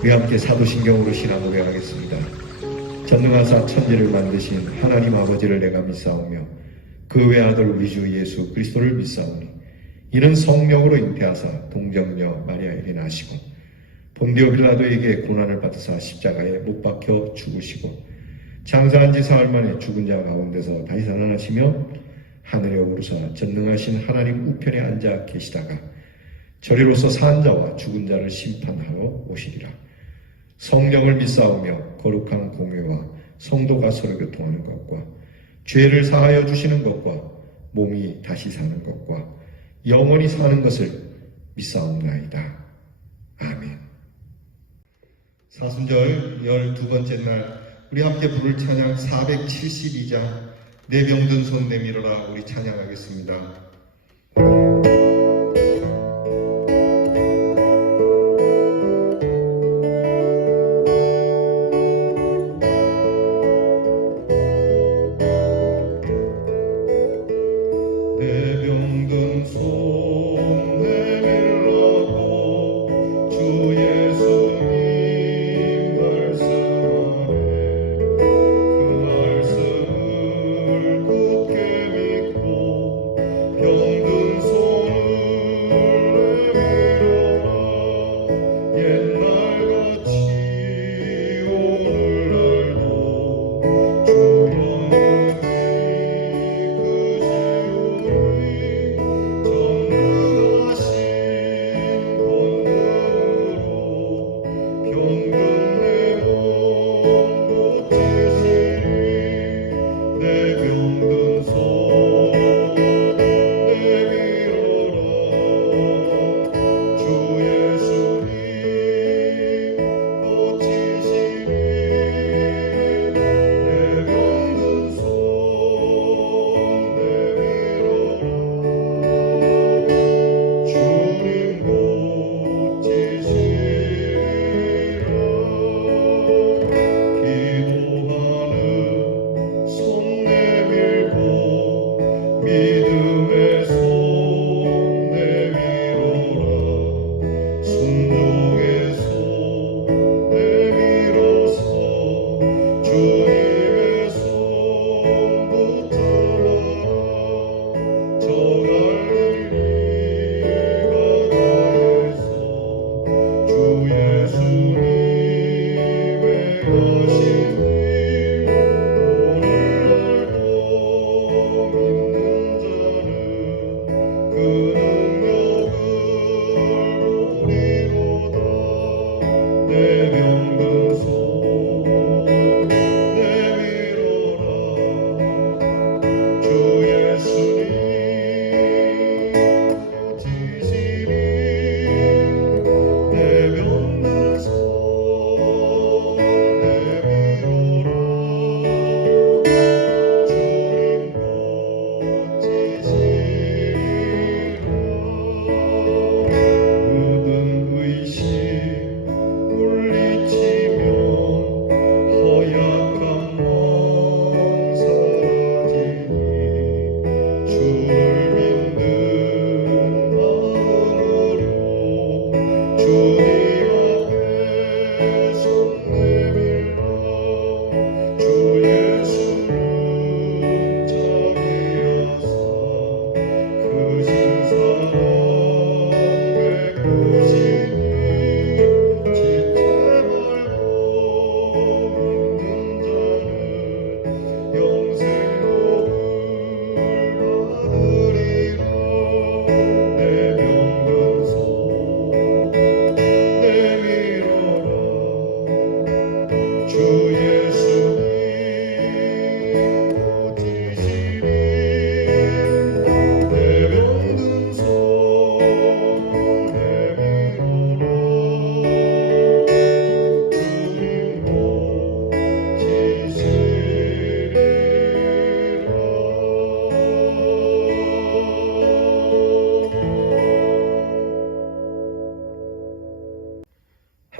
우리 함께 사도신경으로 신앙 고백하겠습니다. 전능하사 천지를 만드신 하나님 아버지를 내가 믿사오며 그 외아들 우리 주 예수 그리스도를 믿사오니 이는 성령으로 잉태하사 동정녀 마리아에게 나시고 본디오 빌라도에게 고난을 받으사 십자가에 못 박혀 죽으시고 장사한 지 사흘 만에 죽은 자 가운데서 다시 살아나시며 하늘에 오르사 전능하신 하나님 우편에 앉아 계시다가 저리로서 산 자와 죽은 자를 심판하러 오시리라. 성령을 믿사오며 거룩한 공회와 성도가 서로 교통하는 것과 죄를 사하여 주시는 것과 몸이 다시 사는 것과 영원히 사는 것을 믿사옵나이다. 아멘. 사순절 12번째 날 우리 함께 부를 찬양 472장 내 병든 손 내밀어라 우리 찬양하겠습니다.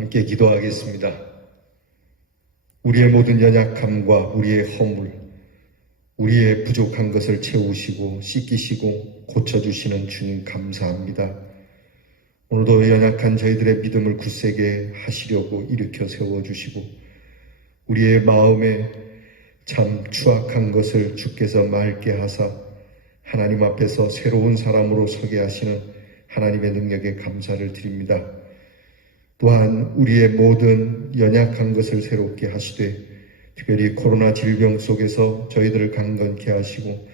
함께 기도하겠습니다. 우리의 모든 연약함과 우리의 허물, 우리의 부족한 것을 채우시고 씻기시고 고쳐주시는 주님 감사합니다. 오늘도 연약한 저희들의 믿음을 굳세게 하시려고 일으켜 세워주시고 우리의 마음에 참 추악한 것을 주께서 맑게 하사 하나님 앞에서 새로운 사람으로 서게 하시는 하나님의 능력에 감사를 드립니다. 또한 우리의 모든 연약한 것을 새롭게 하시되 특별히 코로나 질병 속에서 저희들을 강건케 하시고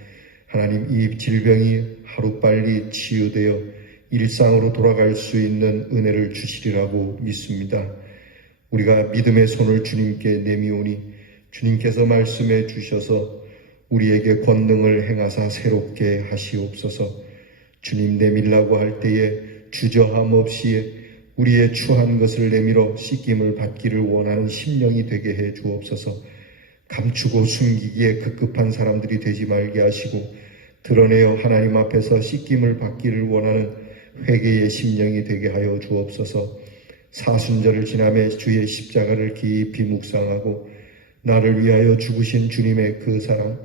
하나님 이 질병이 하루빨리 치유되어 일상으로 돌아갈 수 있는 은혜를 주시리라고 믿습니다. 우리가 믿음의 손을 주님께 내미오니 주님께서 말씀해 주셔서 우리에게 권능을 행하사 새롭게 하시옵소서. 주님 내밀라고 할 때에 주저함 없이 우리의 추한 것을 내밀어 씻김을 받기를 원하는 심령이 되게 해 주옵소서. 감추고 숨기기에 급급한 사람들이 되지 말게 하시고 드러내어 하나님 앞에서 씻김을 받기를 원하는 회개의 심령이 되게 하여 주옵소서. 사순절을 지나며 주의 십자가를 깊이 묵상하고 나를 위하여 죽으신 주님의 그 사랑,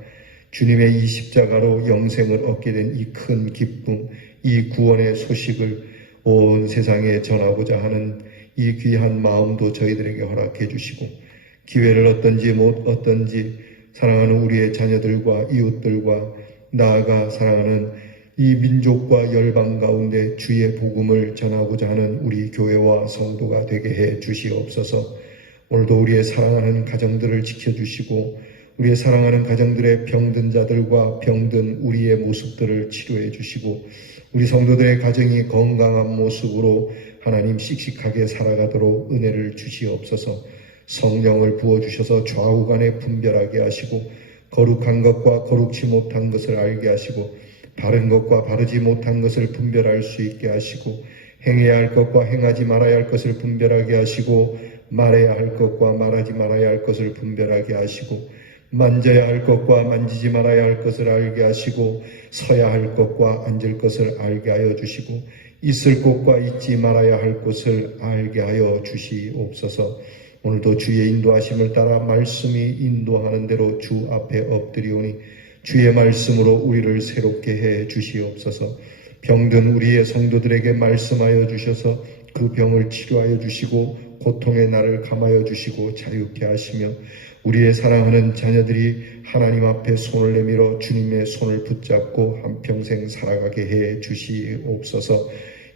주님의 이 십자가로 영생을 얻게 된 이 큰 기쁨, 이 구원의 소식을 온 세상에 전하고자 하는 이 귀한 마음도 저희들에게 허락해 주시고 기회를 얻든지 못 얻든지 사랑하는 우리의 자녀들과 이웃들과 나아가 사랑하는 이 민족과 열방 가운데 주의 복음을 전하고자 하는 우리 교회와 성도가 되게 해 주시옵소서. 오늘도 우리의 사랑하는 가정들을 지켜주시고 우리의 사랑하는 가정들의 병든 자들과 병든 우리의 모습들을 치료해 주시고 우리 성도들의 가정이 건강한 모습으로 하나님 씩씩하게 살아가도록 은혜를 주시옵소서. 성령을 부어주셔서 좌우간에 분별하게 하시고 거룩한 것과 거룩지 못한 것을 알게 하시고 바른 것과 바르지 못한 것을 분별할 수 있게 하시고 행해야 할 것과 행하지 말아야 할 것을 분별하게 하시고 말해야 할 것과 말하지 말아야 할 것을 분별하게 하시고 만져야 할 것과 만지지 말아야 할 것을 알게 하시고 서야 할 것과 앉을 것을 알게 하여 주시고 있을 곳과 있지 말아야 할 곳을 알게 하여 주시옵소서. 오늘도 주의 인도하심을 따라 말씀이 인도하는 대로 주 앞에 엎드리오니 주의 말씀으로 우리를 새롭게 해 주시옵소서. 병든 우리의 성도들에게 말씀하여 주셔서 그 병을 치료하여 주시고 고통의 날을 감하여 주시고 자유케 하시며 우리의 사랑하는 자녀들이 하나님 앞에 손을 내밀어 주님의 손을 붙잡고 한평생 살아가게 해 주시옵소서.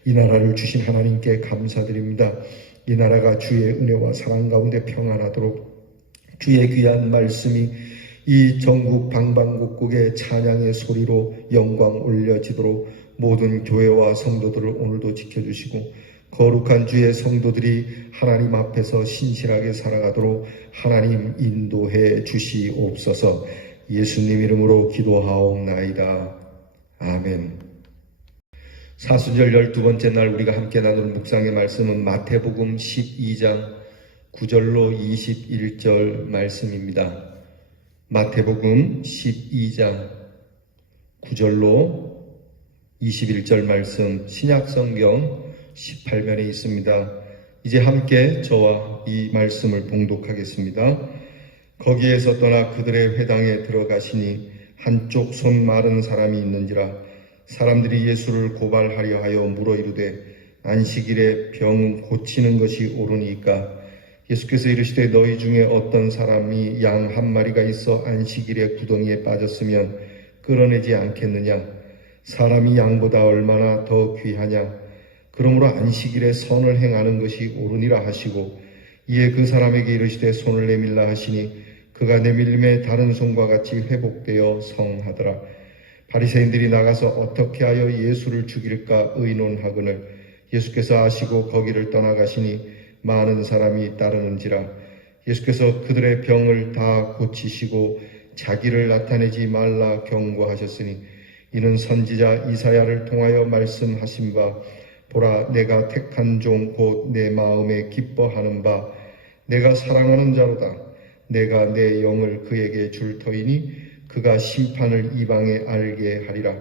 이 나라를 주신 하나님께 감사드립니다. 이 나라가 주의 은혜와 사랑 가운데 평안하도록 주의 귀한 말씀이 이 전국 방방곡곡의 찬양의 소리로 영광 올려지도록 모든 교회와 성도들을 오늘도 지켜주시고 거룩한 주의 성도들이 하나님 앞에서 신실하게 살아가도록 하나님 인도해 주시옵소서. 예수님 이름으로 기도하옵나이다. 아멘. 사순절 12번째 날 우리가 함께 나눌 묵상의 말씀은 마태복음 12장 9절로 21절 말씀입니다. 마태복음 12장 9절로 21절 말씀 신약성경 18면에 있습니다. 이제 함께 저와 이 말씀을 봉독하겠습니다. 거기에서 떠나 그들의 회당에 들어가시니 한쪽 손 마른 사람이 있는지라 사람들이 예수를 고발하려 하여 물어 이르되 안식일에 병 고치는 것이 옳으니까 예수께서 이르시되 너희 중에 어떤 사람이 양 한 마리가 있어 안식일에 구덩이에 빠졌으면 끌어내지 않겠느냐 사람이 양보다 얼마나 더 귀하냐 그러므로 안식일에 선을 행하는 것이 옳으니라 하시고 이에 그 사람에게 이르시되 손을 내밀라 하시니 그가 내밀림에 다른 손과 같이 회복되어 성하더라. 바리새인들이 나가서 어떻게 하여 예수를 죽일까 의논하거늘 예수께서 아시고 거기를 떠나가시니 많은 사람이 따르는지라. 예수께서 그들의 병을 다 고치시고 자기를 나타내지 말라 경고하셨으니 이는 선지자 이사야를 통하여 말씀하신 바 보라 내가 택한 종 곧 내 마음에 기뻐하는 바 내가 사랑하는 자로다. 내가 내 영을 그에게 줄 터이니 그가 심판을 이방에 알게 하리라.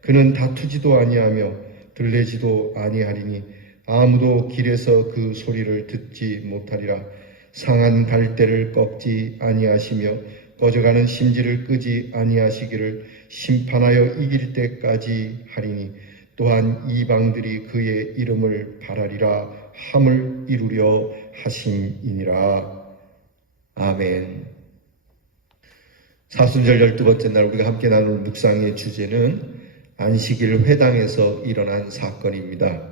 그는 다투지도 아니하며 들레지도 아니하리니 아무도 길에서 그 소리를 듣지 못하리라. 상한 갈대를 꺾지 아니하시며 꺼져가는 심지를 끄지 아니하시기를 심판하여 이길 때까지 하리니 또한 이방들이 그의 이름을 바라리라 함을 이루려 하심이니라. 아멘. 사순절 12번째 날 우리가 함께 나눌 묵상의 주제는 안식일 회당에서 일어난 사건입니다.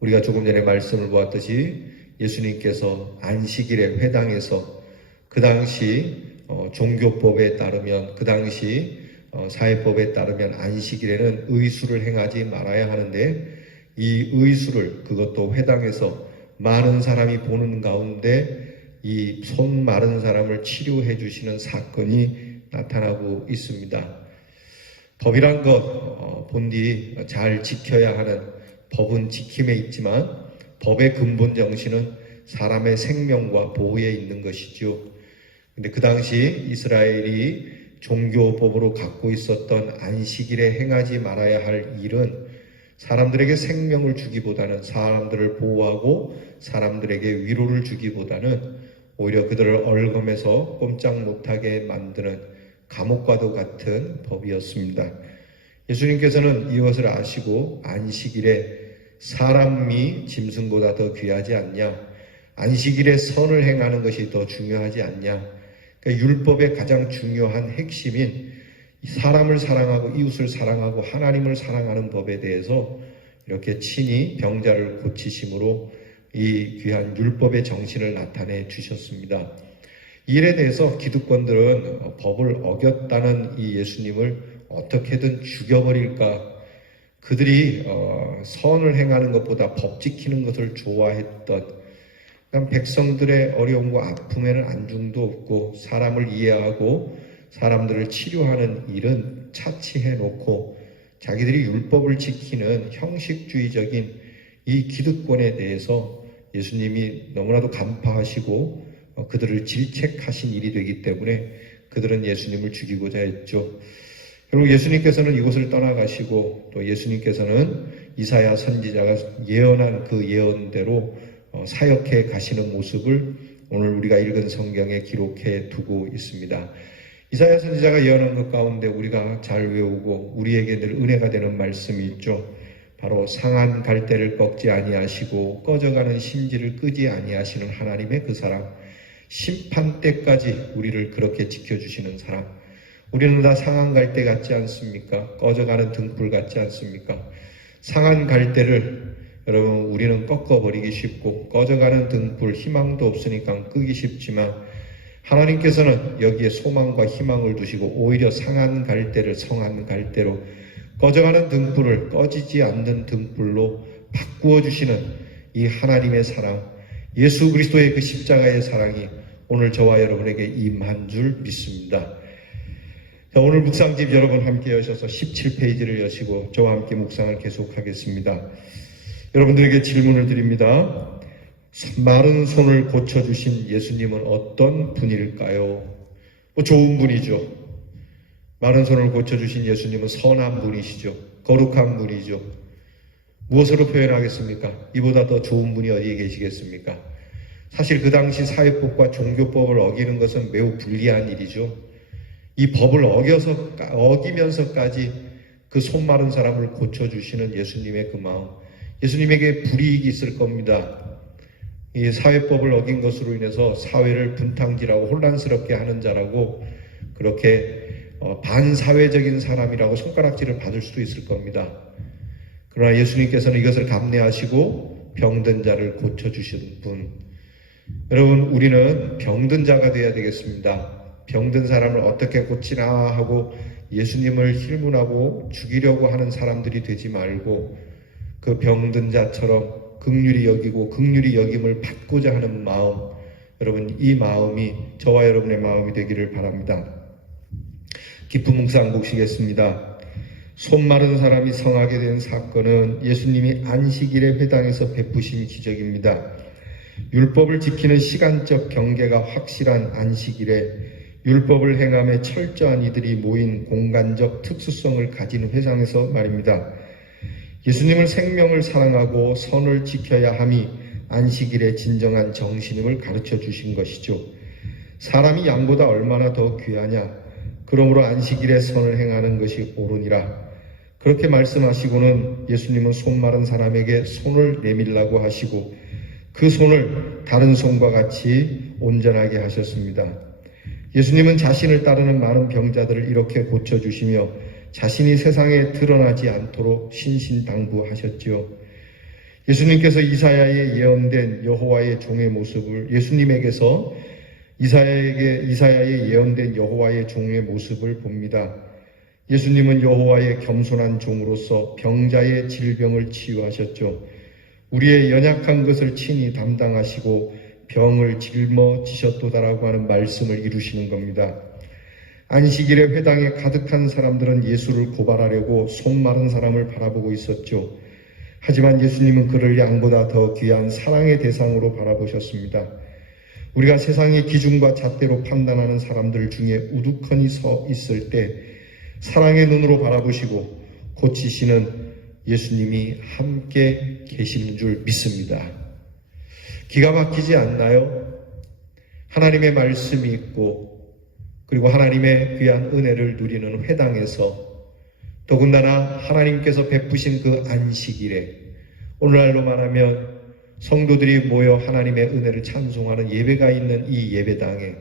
우리가 조금 전에 말씀을 보았듯이 예수님께서 안식일의 회당에서 그 당시 종교법에 따르면, 그 당시 사회법에 따르면 안식일에는 의수를 행하지 말아야 하는데, 이 의수를, 그것도 회당에서 많은 사람이 보는 가운데 이 손 마른 사람을 치료해 주시는 사건이 나타나고 있습니다. 법이란 것 본디 잘 지켜야 하는, 법은 지킴에 있지만 법의 근본 정신은 사람의 생명과 보호에 있는 것이죠. 근데 그 당시 이스라엘이 종교법으로 갖고 있었던 안식일에 행하지 말아야 할 일은 사람들에게 생명을 주기보다는, 사람들을 보호하고 사람들에게 위로를 주기보다는 오히려 그들을 얼검해서 꼼짝 못하게 만드는 감옥과도 같은 법이었습니다. 예수님께서는 이것을 아시고 안식일에 사람이 짐승보다 더 귀하지 않냐, 안식일에 선을 행하는 것이 더 중요하지 않냐, 그러니까 율법의 가장 중요한 핵심인 사람을 사랑하고 이웃을 사랑하고 하나님을 사랑하는 법에 대해서 이렇게 친히 병자를 고치심으로 이 귀한 율법의 정신을 나타내 주셨습니다. 이 일에 대해서 기득권들은 법을 어겼다는 이 예수님을 어떻게든 죽여버릴까, 그들이 선을 행하는 것보다 법 지키는 것을 좋아했던, 백성들의 어려움과 아픔에는 안중도 없고 사람을 이해하고 사람들을 치료하는 일은 차치해놓고 자기들이 율법을 지키는 형식주의적인 이 기득권에 대해서 예수님이 너무나도 간파하시고 그들을 질책하신 일이 되기 때문에 그들은 예수님을 죽이고자 했죠. 결국 예수님께서는 이곳을 떠나가시고 또 예수님께서는 이사야 선지자가 예언한 그 예언대로 사역해 가시는 모습을 오늘 우리가 읽은 성경에 기록해 두고 있습니다. 이사야 선지자가 예언한 것 가운데 우리가 잘 외우고 우리에게 늘 은혜가 되는 말씀이 있죠. 바로 상한 갈대를 꺾지 아니하시고 꺼져가는 심지를 끄지 아니하시는 하나님의 그 사랑, 심판 때까지 우리를 그렇게 지켜주시는 사랑. 우리는 다 상한 갈대 같지 않습니까? 꺼져가는 등불 같지 않습니까? 상한 갈대를 여러분 우리는 꺾어버리기 쉽고 꺼져가는 등불, 희망도 없으니까 끄기 쉽지만 하나님께서는 여기에 소망과 희망을 두시고 오히려 상한 갈대를 성한 갈대로, 꺼져가는 등불을 꺼지지 않는 등불로 바꾸어 주시는 이 하나님의 사랑, 예수 그리스도의 그 십자가의 사랑이 오늘 저와 여러분에게 임한 줄 믿습니다. 자, 오늘 묵상집 여러분 함께 여셔서 17페이지를 여시고 저와 함께 묵상을 계속하겠습니다. 여러분들에게 질문을 드립니다. 마른 손을 고쳐주신 예수님은 어떤 분일까요? 좋은 분이죠. 마른 손을 고쳐주신 예수님은 선한 분이시죠. 거룩한 분이죠. 무엇으로 표현하겠습니까? 이보다 더 좋은 분이 어디에 계시겠습니까? 사실 그 당시 사회법과 종교법을 어기는 것은 매우 불리한 일이죠. 이 법을 어기면서까지 그 손 마른 사람을 고쳐주시는 예수님의 그 마음, 예수님에게 불이익이 있을 겁니다. 이 사회법을 어긴 것으로 인해서 사회를 분탕질하고 혼란스럽게 하는 자라고 그렇게 반사회적인 사람이라고 손가락질을 받을 수도 있을 겁니다. 그러나 예수님께서는 이것을 감내하시고 병든 자를 고쳐주신 분. 여러분, 우리는 병든 자가 되어야 되겠습니다. 병든 사람을 어떻게 고치나 하고 예수님을 힐문하고 죽이려고 하는 사람들이 되지 말고 그 병든 자처럼 긍휼히 여기고 긍휼히 여김을 받고자 하는 마음, 여러분 이 마음이 저와 여러분의 마음이 되기를 바랍니다. 깊은 묵상 보시겠습니다. 손 마른 사람이 성하게 된 사건은 예수님이 안식일의 회당에서 베푸신 기적입니다. 율법을 지키는 시간적 경계가 확실한 안식일에 율법을 행함에 철저한 이들이 모인 공간적 특수성을 가진 회당에서 말입니다. 예수님은 생명을 사랑하고 선을 지켜야 함이 안식일의 진정한 정신임을 가르쳐 주신 것이죠. 사람이 양보다 얼마나 더 귀하냐. 그러므로 안식일에 선을 행하는 것이 옳으니라. 그렇게 말씀하시고는 예수님은 손 마른 사람에게 손을 내밀라고 하시고 그 손을 다른 손과 같이 온전하게 하셨습니다. 예수님은 자신을 따르는 많은 병자들을 이렇게 고쳐주시며 자신이 세상에 드러나지 않도록 신신당부하셨지요. 예수님께서 이사야에 예언된 여호와의 종의 모습을 예수님에게서 이사야에 예언된 여호와의 종의 모습을 봅니다. 예수님은 여호와의 겸손한 종으로서 병자의 질병을 치유하셨죠. 우리의 연약한 것을 친히 담당하시고 병을 짊어지셨도다라고 하는 말씀을 이루시는 겁니다. 안식일에 회당에 가득한 사람들은 예수를 고발하려고 손 마른 사람을 바라보고 있었죠. 하지만 예수님은 그를 양보다 더 귀한 사랑의 대상으로 바라보셨습니다. 우리가 세상의 기준과 잣대로 판단하는 사람들 중에 우두커니 서 있을 때 사랑의 눈으로 바라보시고 고치시는 예수님이 함께 계시는 줄 믿습니다. 기가 막히지 않나요? 하나님의 말씀이 있고 그리고 하나님의 귀한 은혜를 누리는 회당에서 더군다나 하나님께서 베푸신 그 안식일에 오늘날로 말하면 성도들이 모여 하나님의 은혜를 찬송하는 예배가 있는 이 예배당에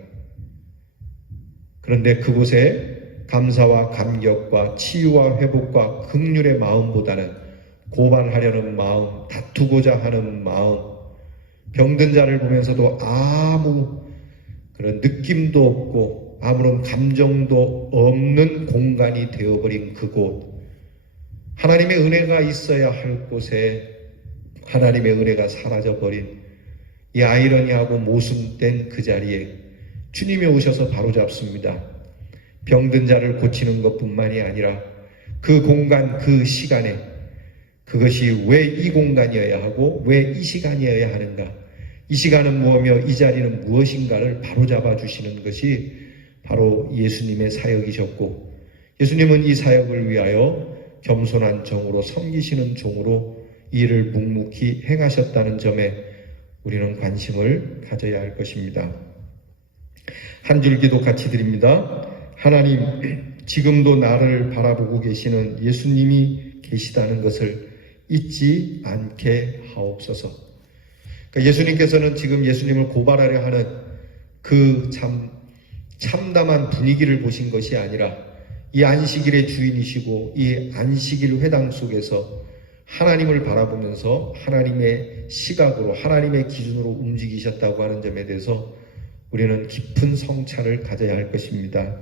그런데 그곳에 감사와 감격과 치유와 회복과 긍휼의 마음보다는 고발하려는 마음, 다투고자 하는 마음, 병든 자를 보면서도 아무 그런 느낌도 없고 아무런 감정도 없는 공간이 되어버린 그곳, 하나님의 은혜가 있어야 할 곳에 하나님의 은혜가 사라져버린 이 아이러니하고 모순된 그 자리에 주님이 오셔서 바로잡습니다. 병든 자를 고치는 것뿐만이 아니라 그 공간, 그 시간에 그것이 왜 이 공간이어야 하고 왜 이 시간이어야 하는가, 이 시간은 무엇이며 이 자리는 무엇인가를 바로잡아 주시는 것이 바로 예수님의 사역이셨고, 예수님은 이 사역을 위하여 겸손한 정으로 섬기시는 종으로 이를 묵묵히 행하셨다는 점에 우리는 관심을 가져야 할 것입니다. 한 줄 기도 같이 드립니다. 하나님, 지금도 나를 바라보고 계시는 예수님이 계시다는 것을 잊지 않게 하옵소서. 그러니까 예수님께서는 지금 예수님을 고발하려 하는 그 참담한 분위기를 보신 것이 아니라 이 안식일의 주인이시고 이 안식일 회당 속에서 하나님을 바라보면서 하나님의 시각으로 하나님의 기준으로 움직이셨다고 하는 점에 대해서 우리는 깊은 성찰을 가져야 할 것입니다.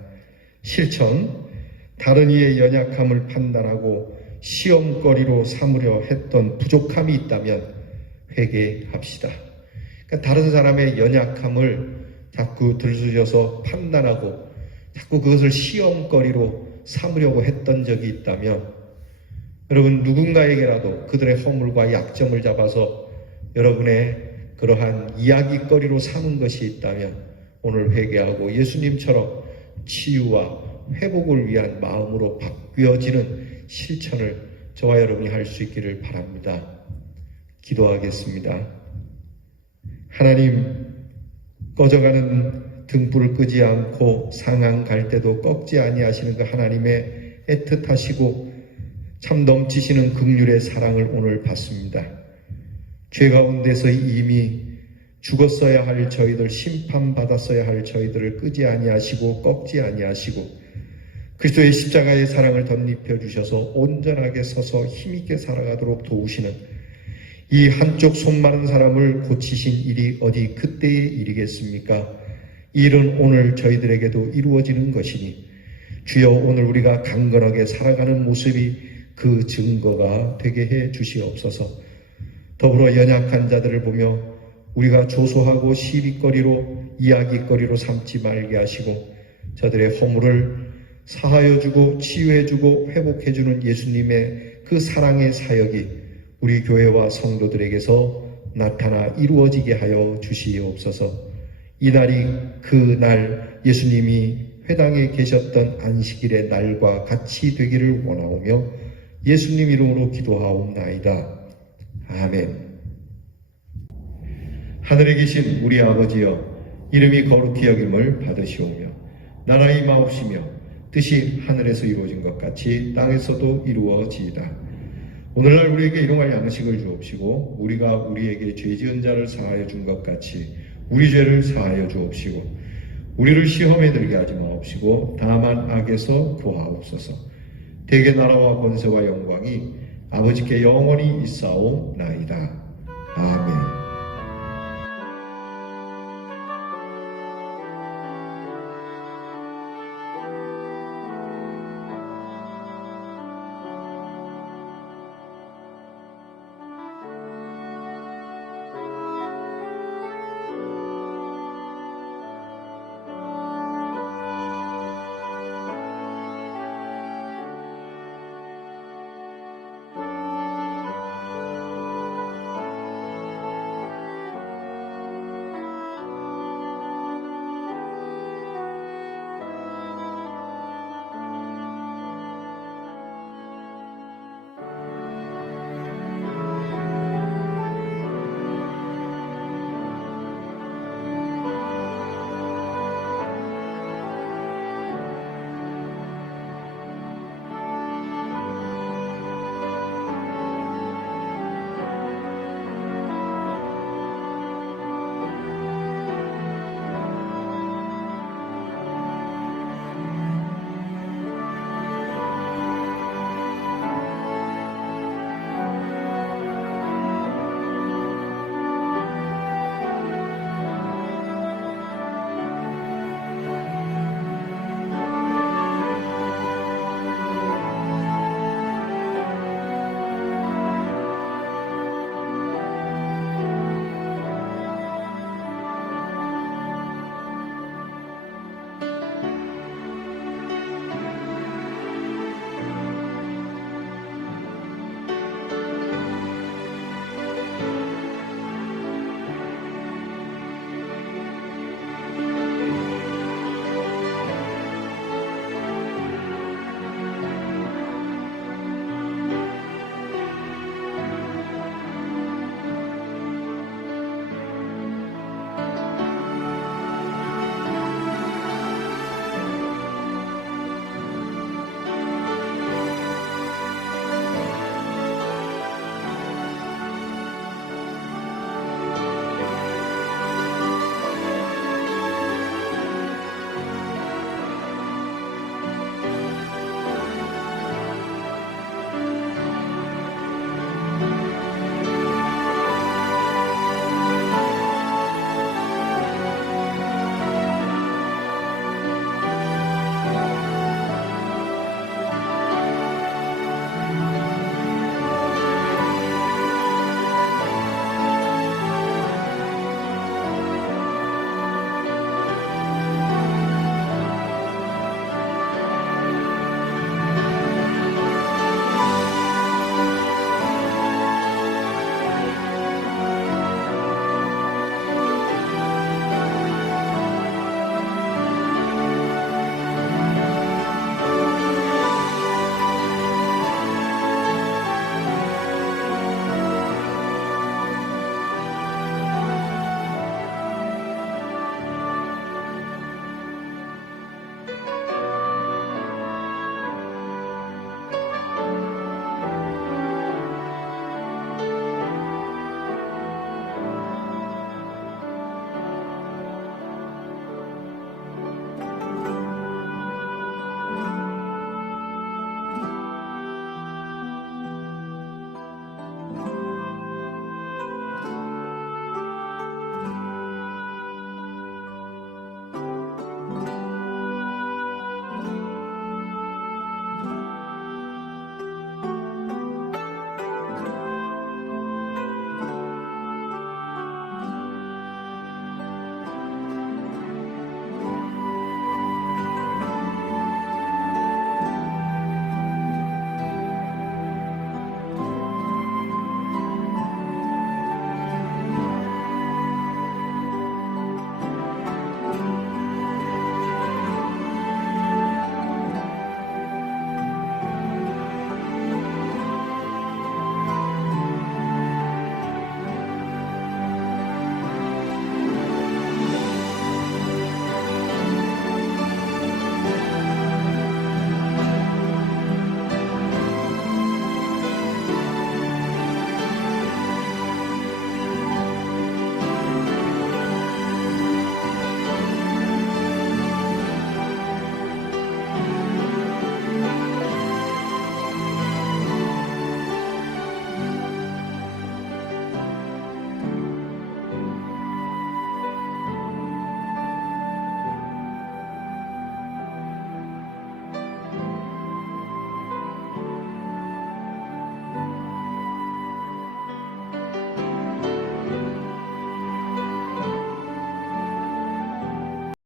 실천, 다른 이의 연약함을 판단하고 시험거리로 삼으려 했던 부족함이 있다면 회개합시다. 그러니까 다른 사람의 연약함을 자꾸 들쑤셔서 판단하고 자꾸 그것을 시험거리로 삼으려고 했던 적이 있다면 여러분 누군가에게라도 그들의 허물과 약점을 잡아서 여러분의 그러한 이야기거리로 삼은 것이 있다면 오늘 회개하고 예수님처럼 치유와 회복을 위한 마음으로 바뀌어지는 실천을 저와 여러분이 할 수 있기를 바랍니다. 기도하겠습니다. 하나님, 꺼져가는 등불을 끄지 않고 상한 갈 때도 꺾지 아니하시는 그 하나님의 애틋하시고 참 넘치시는 긍휼의 사랑을 오늘 받습니다. 죄 가운데서 이미 죽었어야 할 저희들, 심판받았어야 할 저희들을 끄지 아니하시고 꺾지 아니하시고 그리스도의 십자가의 사랑을 덧입혀 주셔서 온전하게 서서 힘있게 살아가도록 도우시는 이 한쪽 손 마른 사람을 고치신 일이 어디 그때의 일이겠습니까? 이 일은 오늘 저희들에게도 이루어지는 것이니 주여 오늘 우리가 강건하게 살아가는 모습이 그 증거가 되게 해 주시옵소서. 더불어 연약한 자들을 보며 우리가 조소하고 시비거리로 이야기거리로 삼지 말게 하시고 저들의 허물을 사하여주고 치유해주고 회복해주는 예수님의 그 사랑의 사역이 우리 교회와 성도들에게서 나타나 이루어지게 하여 주시옵소서. 이날이 그날 예수님이 회당에 계셨던 안식일의 날과 같이 되기를 원하오며 예수님 이름으로 기도하옵나이다. 아멘. 하늘에 계신 우리 아버지여, 이름이 거룩히 여김을 받으시오며 나라의 마옵시며 뜻이 하늘에서 이루어진 것 같이 땅에서도 이루어지이다. 오늘날 우리에게 일용할 양식을 주옵시고 우리가 우리에게 죄 지은 자를 사하여 준 것 같이 우리 죄를 사하여 주옵시고 우리를 시험에 들게 하지 마옵시고 다만 악에서 구하옵소서. 대개 나라와 권세와 영광이 아버지께 영원히 있사오나이다. 아멘.